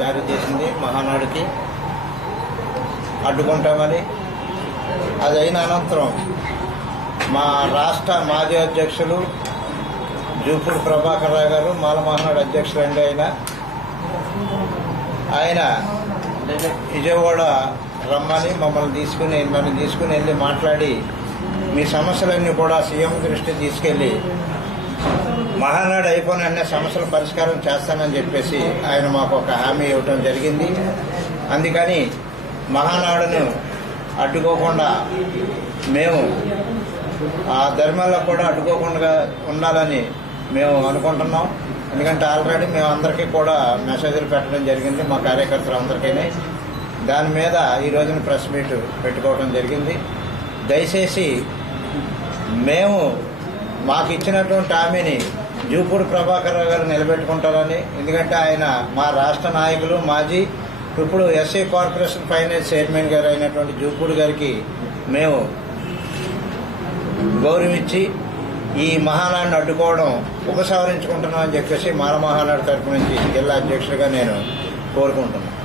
జారీ చేసింది మహానాడుకి అడ్డుకుంటామని. అది అయిన అనంతరం మా రాష్ట్ర మాజీ అధ్యక్షులు జూపూడి ప్రభాకర్ రావు గారు మాల మహానాడు అధ్యక్షులండి. ఆయన విజయవాడ రమ్మని నన్ను తీసుకుని వెళ్ళి మాట్లాడి మీ సమస్యలన్నీ కూడా సీఎం దృష్టి తీసుకెళ్లి మహానాడు అయిపోయిన అన్ని సమస్యల పరిష్కారం చేస్తానని చెప్పేసి ఆయన మాకు ఒక హామీ ఇవ్వటం జరిగింది. అందుకని మహానాడును అడ్డుకోకుండా మేము ఆ ధర్మాల్లో కూడా అడ్డుకోకుండా ఉండాలని మేము అనుకుంటున్నాం. ఎందుకంటే ఆల్రెడీ మేము అందరికీ కూడా మెసేజ్లు పెట్టడం జరిగింది, మా కార్యకర్తలందరికీ. దాని మీద ఈ రోజున ప్రెస్ మీట్ పెట్టుకోవడం జరిగింది. దయచేసి మేము మాకు ఇచ్చినటువంటి హామీని జూపూడి ప్రభాకర్ రావు గారు నిలబెట్టుకుంటారని. ఎందుకంటే ఆయన మా రాష్ట్ర నాయకులు, మాజీ ఇప్పుడు ఎస్సీ కార్పొరేషన్ ఫైనాన్స్ చైర్మన్ గారు అయినటువంటి జూపూడి గారికి మేము గౌరవించి ఈ మహానాడును అడ్డుకోవడం ఉపసంహరించుకుంటున్నామని చెప్పేసి మాల మహానాడు తరపు నుంచి జిల్లా అధ్యక్షుడిగా నేను కోరుకుంటున్నాను.